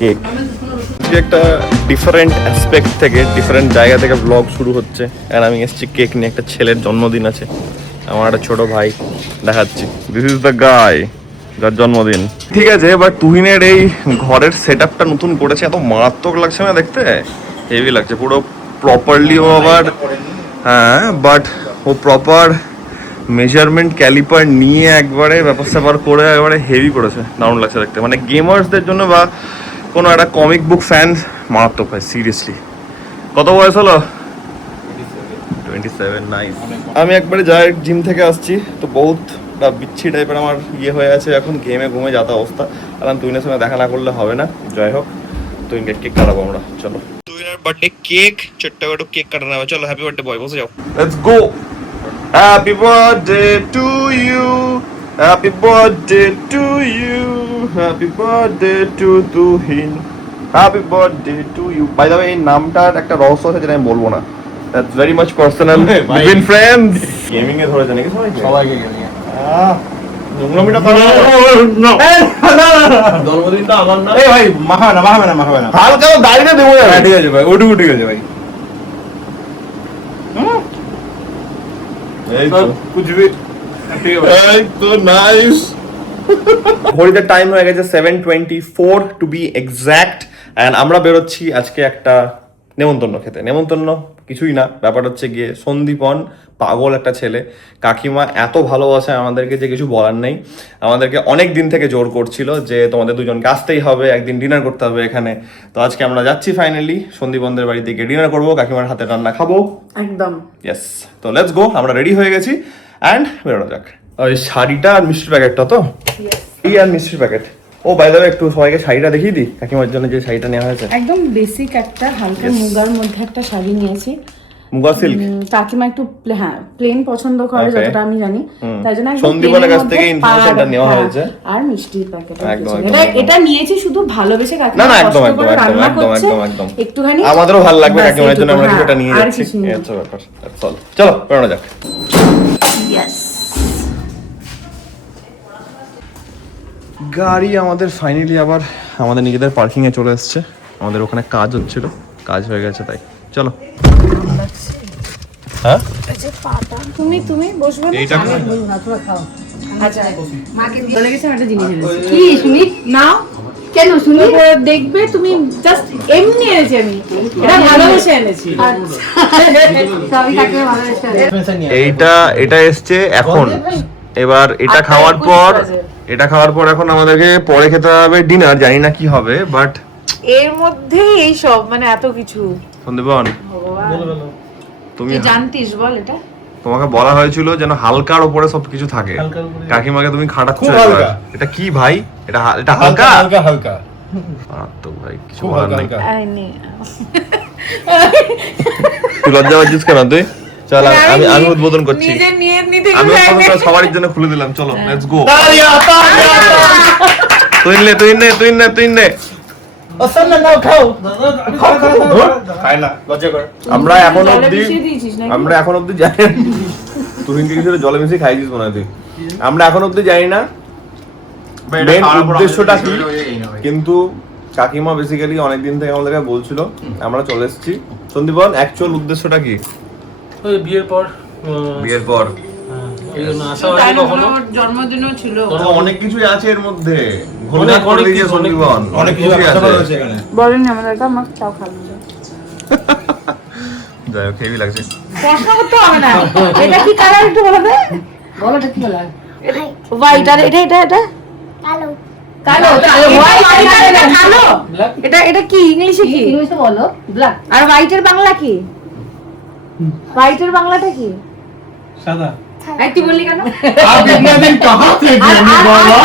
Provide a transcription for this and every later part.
Cake একটা different aspect থেকে different জায়গা থেকে ব্লগ শুরু হচ্ছে। আর আমি এসেছি কেক নিয়ে, একটা ছেলের জন্মদিন আছে, আমার একটা ছোট ভাই দেখাচ্ছি। দিস ইজ দ্য গাই যার জন্মদিন। ঠিক আছে, বাট তুহিনের এই ঘরের সেট আপটা নতুন করেছে, এত মারাত্মক লাগছে না দেখতে, হেভি লাগছে পুরো প্রপারলি। ও আবার হ্যাঁ, বাট ও প্রপার মেজারমেন্ট ক্যালিপার নিয়ে একবারে ব্যাপার স্যাপার করে একবারে হেভি করেছে, দারুণ লাগছে দেখতে। মানে গেমার্সদের জন্য বা কোনো একটা কমিক বুক ফ্যান মারাত্মক হয় সিরিয়াসলি। কত বয়স হলো? 27। নাইস। আমি একবারে যাই জিম থেকে আসছি তো বহুত বিচ্ছি টাইপের আমার ইয়ে হয়ে আছে এখন, ঘেমে ঘুমে যাতা অবস্থা। আর তুইনের সঙ্গে দেখা না করলে হবে না। যাই হোক, তুইনকে কেক কাটাবো আমরা, চলো। তুইনের বার্থডে কেক, ছোট্ট করে কেক কাটানো হবে। চলো, হ্যাপি বার্থডে বয়, বসে যাও। Let's go. Happy birthday to you. Happy birthday to you. Happy birthday to Tuhin. Happy birthday to you. By the way, এই নামটার একটা রহস্য আছে যেটা আমি বলবো না। That's very much personal between friends. Gaming এ ধরেছে নাকি সবাইকে গেমিং এ? নোংরামিটা করো না। জন্মদিনটা আমার না। এই ভাই মাখাবে না। হালকা দাঁড়িয়ে দেবো। ঠিক আছে ভাই, ওটুকু ঠিক আছে ভাই। ঘড়িতে টাইম হয়ে গেছে 7:24 টু বি এক্স্যাক্ট। এন্ড আমরা বেরোচ্ছি আজকে একটা নেমন্তন্ন খেতে। নেমন্তন্ন কিছুই না, ব্যাপার হচ্ছে গিয়ে সন্দীপন পাগল একটা ছেলে। কাকিমা এত ভালোবাসে আমাদেরকে যে কিছু বলার নেই। আমাদেরকে অনেক দিন থেকে জোর করছিল যে তোমাদের দুজনকে আসতেই হবে, একদিন ডিনার করতে হবে এখানে। তো আজকে আমরা যাচ্ছি ফাইনালি সন্দীপনদের বাড়িতে গিয়ে ডিনার করবো, কাকিমার হাতে রান্না খাবো একদম। ইয়েস, তো লেটস গো। আমরা রেডি হয়ে গেছি অ্যান্ড বেরোনো যাক। ওই শাড়িটা আর মিষ্টির প্যাকেটটা তো এই আর মিষ্টির প্যাকেট। ও বাই দ্য ওয়ে, একটু সবাইকে শাড়িটা দেখিয়ে দিই, কাকিমার জন্য যে শাড়িটা নেওয়া হয়েছে। একদম বেসিক একটা হালকা মুগার মধ্যে একটা শাড়ি নিয়েছি, মুগা সিল্ক। কাকিমা একটু প্লেন পছন্দ করে যতটা আমি জানি, তাই জন্য সন্দীপনের কাছ থেকে ইনফরমেশনটা নেওয়া হয়েছে। আর মিষ্টির প্যাকেট এটা নিয়েছি শুধু ভালোবেসে কাকিমা। না একদম একটুখানি আমাদেরও ভালো লাগবে, কাকিমার জন্য আমরা কিছুটা নিয়ে যাচ্ছি। আচ্ছা ব্যাপার, চলো বেরোনো যাক। ইয়েস, গাড়ি আমাদের ফাইনালি আবার আমাদের নিজেদের পার্কিং এ চলে এসেছে। আমাদের ওখানে কাজ হচ্ছিল, কাজ হয়ে গেছে, তাই চলো। হ্যাঁ, তুমি বসবে না? এইটা খাও। আচ্ছা, মাকে দিয়ে লেগেছে একটা জিনিস এনেছি। কি শুনি? নাও। কেন শুনি? দেখবে তুমি, জাস্ট এমনি এনেছি আমি, এটা ভালোবেসে এনেছি। আচ্ছা, আমি কাকে ভালোবেসে এটা এসছে এখন। এবার এটা খাওয়ার পর এখন আমাদেরকে পরে খেতে হবে ডিনার, জানি না কি হবে, বাট এর মধ্যে এই সব মানে এত কিছু। সন্দীপন, তুমি জানতিস বল? এটা তোমাকে বলা হয়েছিল যেন হালকার উপরে সবকিছু থাকে, কাকিমাকে তুমি খাটাচ্ছ। এটা কি ভাই? এটা হালকা তো ভাই কিছু বলার নাই। তুই লজ্জা পাচ্ছিস কেন? তুই চল, আমি উদ্বোধন করছি। আমি সবার জন্য খুলে দিলাম, চলো লেটস গো। তুই নে আমরা এখন অব্দি জানি তুই কিছু জলে মিশিয়ে খাইছিস মনে হয় তুই। আমরা এখন অব্দি জানি না মেন উদ্দেশ্যটা কি, কিন্তু কাকিমা বেসিক্যালি অনেকদিন থেকে আমাদেরকে বলছিল, আমরা চলে এসেছি। সন্দীপন, অ্যাকচুয়াল উদ্দেশ্যটা কি? বিয়ের পর জন্মদিনও ছিল, অনেক কিছুই আছে এর মধ্যে। অনেক কিছু আছে এখানে। বলেন আমাদের আমার চাও খাবো। যাই হোক, হেভি লাগছে। প্রশ্ন করতে হবে না। এটা কি কালার একটু বলো তো? বলো এটা কি কালার? হোয়াইট। আর এটা কালো। এটা কি ইংলিশে কি? ইংলিশে বলো ব্ল্যাক। আর হোয়াইটের বাংলা কি? হোয়াইটের বাংলাটা কি? সাদা। তুই বললি কেন?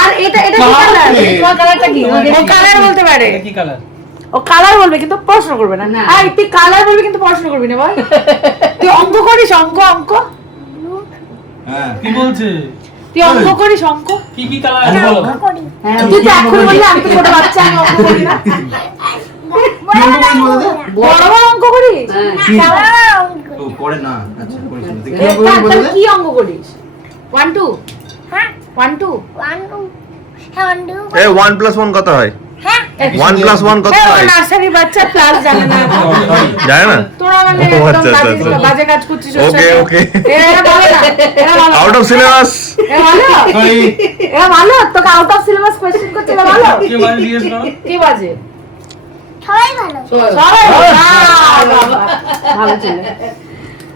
আর এটা কি কালার? তোমার কালারটা কি? ও কালার বলতে পারে। কি কালার? ও কালার বলবে কিন্তু প্রশ্ন করবে না। তুই কালার বলবি কিন্তু প্রশ্ন করবি না। বল, তুই অঙ্ক করিস? অঙ্ক হ্যাঁ, কি বলছে? তুই অঙ্ক করিস? অঙ্ক কি কালার আছে বলো? তুই তো এখন বললি আমি তো ছোট বাচ্চা, আমি অঙ্ক করি না। বড় অঙ্ক করিস? করে না। আচ্ছা, করিস না। কি অঙ্ক করিস? 1 2 হ্যাঁ 1 2 1 + 1 কত হয়? 1+1 কত হয়? নার্সারি বাচ্চা প্লাস জানে না জানে না? তোরা মানে ও, একদম আচ্ছা, আচ্ছা, আচ্ছা। বাজে কাজ করছিস ওর ওকে সাথে। ওকে, এরা ভালো না, এরা ভালো। Out of syllabus. এরা ভালো? এরা ভালো? তোকে আউট অফ সিলেবাস কোয়েশ্চেন করতে এরা ভালো? কে বাজে জিজ্ঞেস করো? কি বাজে? সবাই ভালো সবাই ভালো। বাবা, ভালো ছেলে।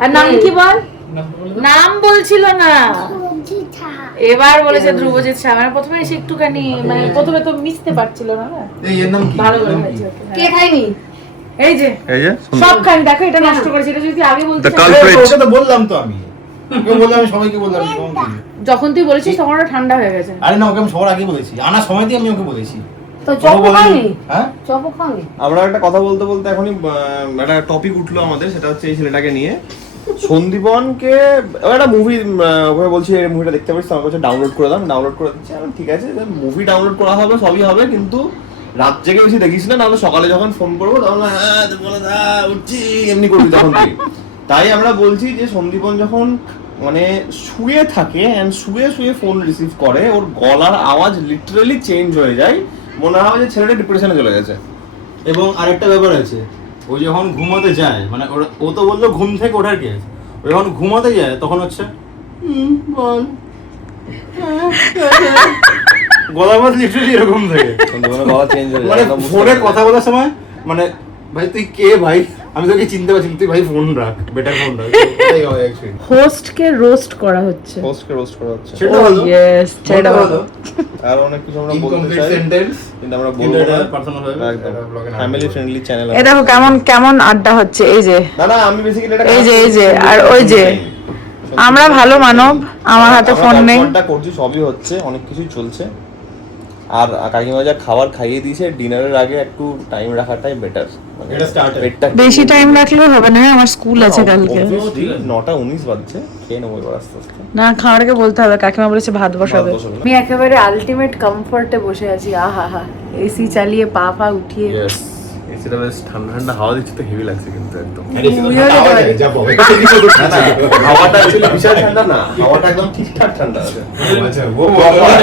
আর নাম কি বল? নাম বলছিল না, ধ্রুবজিৎ সাহা এবার বলেছে ধ্রুবজিৎ শাহ। মানে প্রথমে এসে একটুখানি মানে প্রথমে তো মিশতে পারছিল না, না? এই এর নাম কি? ভালো এর নাম হয়েছে কি? ওকে। কে খায়নি? এই যে এই যে সব খায়নি, দেখো এটা নষ্ট করেছে। এটা যদি আগে বলতে The culprit. ওটা তো বললাম তো আমি। ওকে বললাম, আমি সবাইকে বললাম তোমাকে। যখন তুই বলেছিস তখন ওটা ঠান্ডা হয়ে গেছে। আরে না, ওকে আমি সবার আগে বলেছি, আনার সময় দিয়ে আমি ওকে বলেছি। তো ও চপ বলেনি। খায়নি? হ্যাঁ চপ খায়নি? আমরা একটা কথা বলতে বলতে এখনই একটা টপিক উঠলো আমাদের, সেটা হচ্ছে এই ছেলেটাকে নিয়ে। সন্দীপনকে একটা মুভি ওকে বলছি, এই মুভিটা দেখতে পারিস, আমার কাছে ডাউনলোড করে দাম, ডাউনলোড করে দিচ্ছি। আমি ঠিক আছে, মুভি ডাউনলোড করা হবে, সবই হবে, কিন্তু রাত জেগে বেশি দেখিস না, নাহলে সকালে যখন ফোন করবো তখন হ্যাঁ বলে উঠছি এমনি করবি তখন তুই। তাই আমরা বলছি যে সন্দীপন যখন মানে শুয়ে থাকে অ্যান্ড শুয়ে শুয়ে ফোন রিসিভ করে, ওর গলার আওয়াজ লিটারালি চেঞ্জ হয়ে যায়, মনে হয় যে ছেলেটা ডিপ্রেশনে চলে গেছে। এবং আরেকটা ব্যাপার আছে, ও যখন ঘুমাতে যায়, মানে ও তো বললো ঘুম থেকে ওঠার কেস, ও যখন ঘুমাতে যায় তখন হচ্ছে বল গলার মাঝে লিটারালি এরকম থাকে। সন্দীপনের গলা চেঞ্জ হয়ে মানে যায়, ফোনে কথা বলার সময় মানে ভাই তুই কে ভাই, আমি তোকে চিনতে পারছি না, তুই ভাই ফোন রাখ, বেটার ফোন রাখ, এটাই হয় অ্যাকচুয়ালি। হোস্টকে রোস্ট করা হচ্ছে। পোস্টকে রোস্ট করা হচ্ছে। সেটা ভালো, ইয়েস, সেটা ভালো। আর অনেক কিছু আমরা বলতে ইনকমপ্লিট চাই, সেন্টেন্স কিন্তু আমরা কিন্তু বলবো এটা না। পার্সোনাল হবে, একদম এটা ব্লগে না। Family friendly channel. এই দেখো কেমন কেমন আড্ডা হচ্ছে। এই যে না না, আমি বেসিক্যালি এটা এই যে, আর ওই যে, আমরা ভালো মানব, আমার হাতে ফোন নেই। ফোনটা করছি, সবই হচ্ছে, অনেক কিছুই চলছে। আর কাকিমা যা খাবার খাইয়ে দিয়েছে, ডিনারের আগে একটু টাইম রাখাটাই বেটার। এটা start হয়। বেশি টাইম রাখলেও হবে না, আমার স্কুল আছে কালকে। 9:19 বাজছে, খেয়ে নেবো এবার আস্তে আস্তে। না, খাওয়ারকে বলতে হবে, কাকিমা বলেছে ভাত বসাবে। ভাত বসাবে না? আমি একেবারে আলটিমেট কমফোর্টে বসে আছি। আহা হা, এসি চালিয়ে পা পা উঠিয়ে। ইয়েস, এসিটা বেশ ঠান্ডা ঠান্ডা হাওয়া দিচ্ছে, তো হেভি লাগছে কিন্তু একদম। তুইও যেতে পারিস। যা বলে। না না, হাওয়াটা অ্যাকচুয়ালি বিশাল ঠান্ডা না, হাওয়াটা একদম ঠিকঠাক ঠান্ডা আছে। আচ্ছা,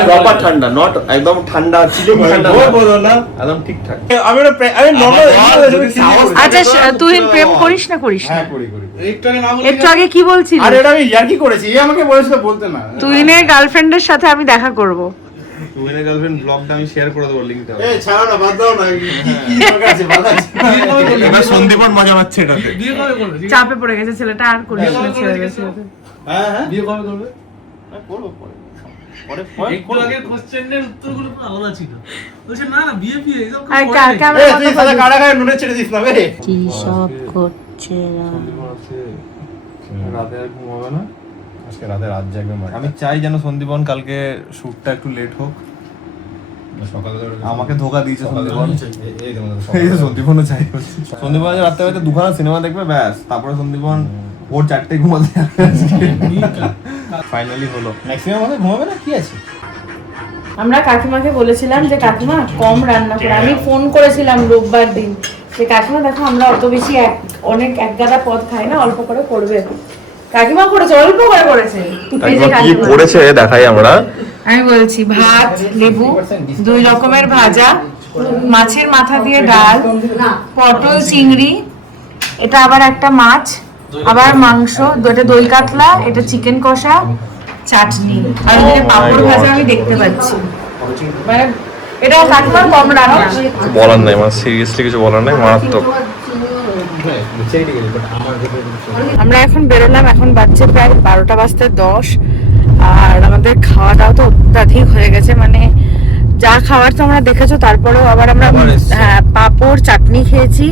প্রপার ঠান্ডা, নট একদম ঠান্ডা চিলিং ঠান্ডা, বলো না। একদম ঠিকঠাক। আমি নরমাল আচ্ছা, তুই প্রেম করিস না করিস না? হ্যাঁ করি। একটু আগে না বলে একটু আগে কি বলছিলি? আর এটা আমি ইয়ার্কি করেছি, এই আমাকে বলেছিল বলতে না। তুই নে গার্লফ্রেন্ডের সাথে আমি দেখা করব। তুমিনের গার্লফ্রেন্ড ব্লগটা আমি শেয়ার করে দেবো, লিংকটা। এই ছাড়ো না, বাদ দাও না, কি দরকার আছে, বাদ আছে। এবার সন্দীপন মজা পাচ্ছে এটাতে। বিয়ে কবে করবে? চাপে পড়ে গেছে ছেলেটা, আর করিস না, ছেড়ে গেছে। হ্যাঁ বিয়ে কবে করবে? করবো পরে। একটু আগে কোশ্চেনের উত্তরগুলো পুরো আলাদা ছিল। বলছে না না বিয়ে বিয়ে এসব আর করে কার নেই। ক্যামেরা এই তুই সাদা কাটা গায়ে নুনে ছেড়ে দিস না বে। কি সব করছে রাতে আর ঘুমাবে না, আজকে রাতে রাত জাগবে। আমি চাই যেন সন্দীপন কালকে শ্যুটটা একটু লেট হোক। সকালে আমাকে ধোকা দিয়েছে সন্দীপন। এই দেখো এই যে সন্দীপনও চাই, সন্দীপন আজ রাত্রে হয়তো দুখানা সিনেমা দেখবে, ব্যাস তারপরে সন্দীপন ভোর 4টায় ঘুমাতে ফাইনালি হলো। ম্যাক্সিমাম আমাদের ঘুমাবে না, কি আছে। আমরা কাকিমাকে বলেছিলাম যে কাকিমা কম রান্না করে। আমি ফোন করেছিলাম রোববার দিন যে কাকিমা দেখো আমরা অত বেশি অনেক এক গাদা পদ খাই না, অল্প করে করবে। কাকিমা করেছে, অল্প করে করেছে। এই যে কি কাকিমা। করেছে দেখাই আমরা। আমি বলছি ভাত, লেবু, 2 রকমের ভাজা, মাছের মাথা দিয়ে ডাল, পটল চিংড়ি, এটা আবার একটা মাছ, আবার মাংস, এটা দই কাতলা, এটা চিকেন কষা, চাটনি, আর ওদিকে পাঁপড় ভাজা আমি দেখতে পাচ্ছি। মানে এটা কাকিমার কম রান্না। বলার নাই, আমার সিরিয়াসলি কিছু বলার নাই, মারাত্মক। আমরা এখন বেরোলাম, এখন বাজছে প্রায় 12টা বাজতে 10, আর আমাদের খাওয়া দাওয়া তো অত্যাধিক হয়ে গেছে। মানে যা খাবার তো আমরা দেখেছো, তারপরেও আবার আমরা হ্যাঁ পাঁপড় চাটনি খেয়েছি,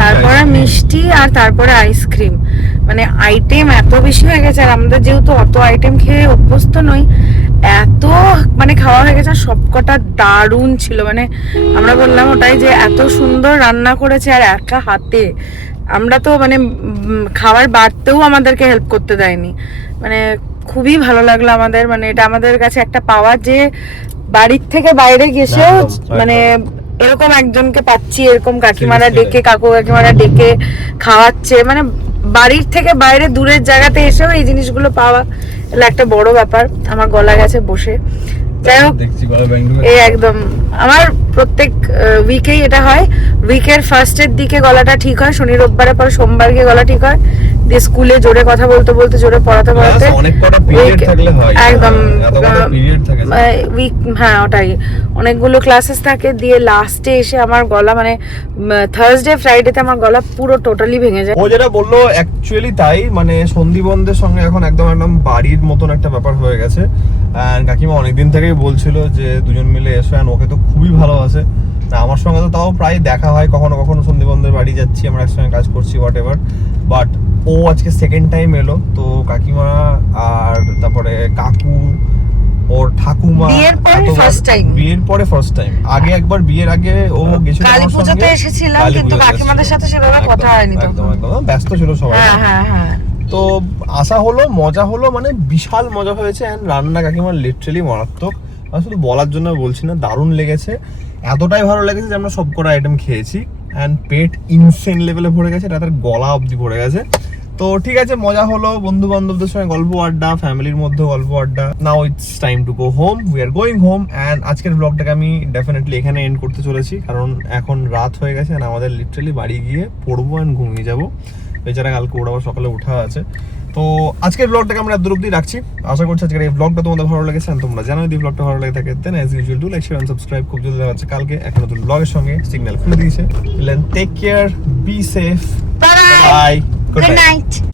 তারপরে মিষ্টি, আর তারপরে আইসক্রিম। মানে আইটেম এত বেশি হয়ে গেছে, আর আমাদের যেহেতু অত আইটেম খেয়ে অভ্যস্ত নই, এত মানে খাওয়া হয়ে গেছে। সবকটা দারুণ ছিল। মানে আমরা বললাম ওটাই যে এত সুন্দর রান্না করেছে, আর একা হাতে। আমরা তো মানে খাবার বাড়তেও আমাদেরকে হেল্প করতে দেয়নি। মানে খুবই ভালো লাগলো আমাদের। মানে এটা আমাদের কাছে একটা পাওয়া যে বাড়ির থেকে বাইরে গেছেও মানে এরকম একজনকে পাচ্ছি, এরকম কাকিমারা ডেকে, কাকু কাকিমারা ডেকে খাওয়াচ্ছে। মানে বাড়ির থেকে বাইরে দূরের জায়গাতে এসেও এই জিনিসগুলো পাওয়া, এটা একটা বড় ব্যাপার। আমার গলা গেছে বসে। যাই হোক দেখছি গলা ব্যান্ড এই একদম আমার প্রত্যেক উইকেই এটা হয়। উইকের ফার্স্টের দিকে গলাটা ঠিক হয়, শনি রোববারের পর সোমবার গিয়ে গলা ঠিক হয়, দিয়ে স্কুলে জোরে কথা বলতে বলতে জোরে পড়াতে পড়াতে অনেক কটা পিরিয়ড থাকলে হয় একদম এত কটা পিরিয়ড থাকে উইক, হ্যাঁ ওটাই অনেকগুলো ক্লাসেস থাকে, দিয়ে লাস্টে এসে আমার গলা মানে থার্সডে ফ্রাইডেতে আমার গলা পুরো টোটালি ভেঙে যায়। ও যেটা বললো অ্যাকচুয়ালি তাই, মানে সন্দীপনদের সঙ্গে এখন একদম বাড়ির মতন একটা ব্যাপার হয়ে গেছে। অ্যান্ড কাকিমা অনেকদিন থেকেই বলছিল যে দুজন মিলে এসো, অ্যান্ড ওকে তো খুবই ভালোবাসে। না আমার সঙ্গে তো তাও প্রায় দেখা হয়, কখনো কখনো সন্দীপনদের বাড়ি যাচ্ছি, আমরা একসঙ্গে কাজ করছি হোয়াট এভার, বাট ও আজকে সেকেন্ড টাইম এলো। তো কাকিমা আর তারপরে কাকু, ওর ঠাকুমা বিয়ের পরে এতবার- ফার্স্ট টাইম, বিয়ের পরে ফার্স্ট টাইম। আগে একবার বিয়ের আগে ও গেছিল কালী আমার পুজোতে সঙ্গে। এসেছিলাম, কালী কিন্তু পুজোতে কাকিমাদের এসেছিল। সাথে সেভাবে কথা একদম, হয়নি একদম তখন। একদম ব্যস্ত ছিল সবাই। হ্যাঁ হ্যাঁ হ্যাঁ। তো আশা হলো, মজা হলো, মানে বিশাল মজা হয়েছে। অ্যান্ড রান্না কাকিমার লিটারালি মারাত্মক, আমি শুধু বলার জন্য বলছি না, দারুণ লেগেছে। এতটাই ভালো লেগেছে যে আমরা সব কটা আইটেম খেয়েছি, অ্যান্ড পেট ইনসেন লেভেলে ভরে গেছে, রাতের গলা অবধি ভরে গেছে। তো ঠিক আছে, মজা হলো, বন্ধু বান্ধবদের সঙ্গে গল্প আড্ডা, ফ্যামিলির মধ্যে গল্প আড্ডা। Now it's time to go home, we are going home. And আজকের ব্লগটাকে আমি ডেফিনেটলি এখানে এন্ড করতে চলেছি, কারণ এখন রাত হয়ে গেছে, অ্যান্ড আমাদের লিটারালি বাড়ি গিয়ে পড়বো অ্যান্ড ঘুমিয়ে যাবো। বেচারা কালকে ওরা আবার সকালে উঠা আছে। তো আজকের ব্লগটাকে আমরা এত অবধি রাখছি। আশা করছি আজকের এই ব্লগটা তোমাদের ভালো লেগেছে, and তোমরা জানো যদি ব্লগটা ভালো লেগে থাকে then as usual do like, share and subscribe. খুব জলদি দেখা হচ্ছে কালকে একটা নতুন ব্লগের সঙ্গে। সিগন্যাল খুলে দিয়েছে। Take care, be safe, bye, good night.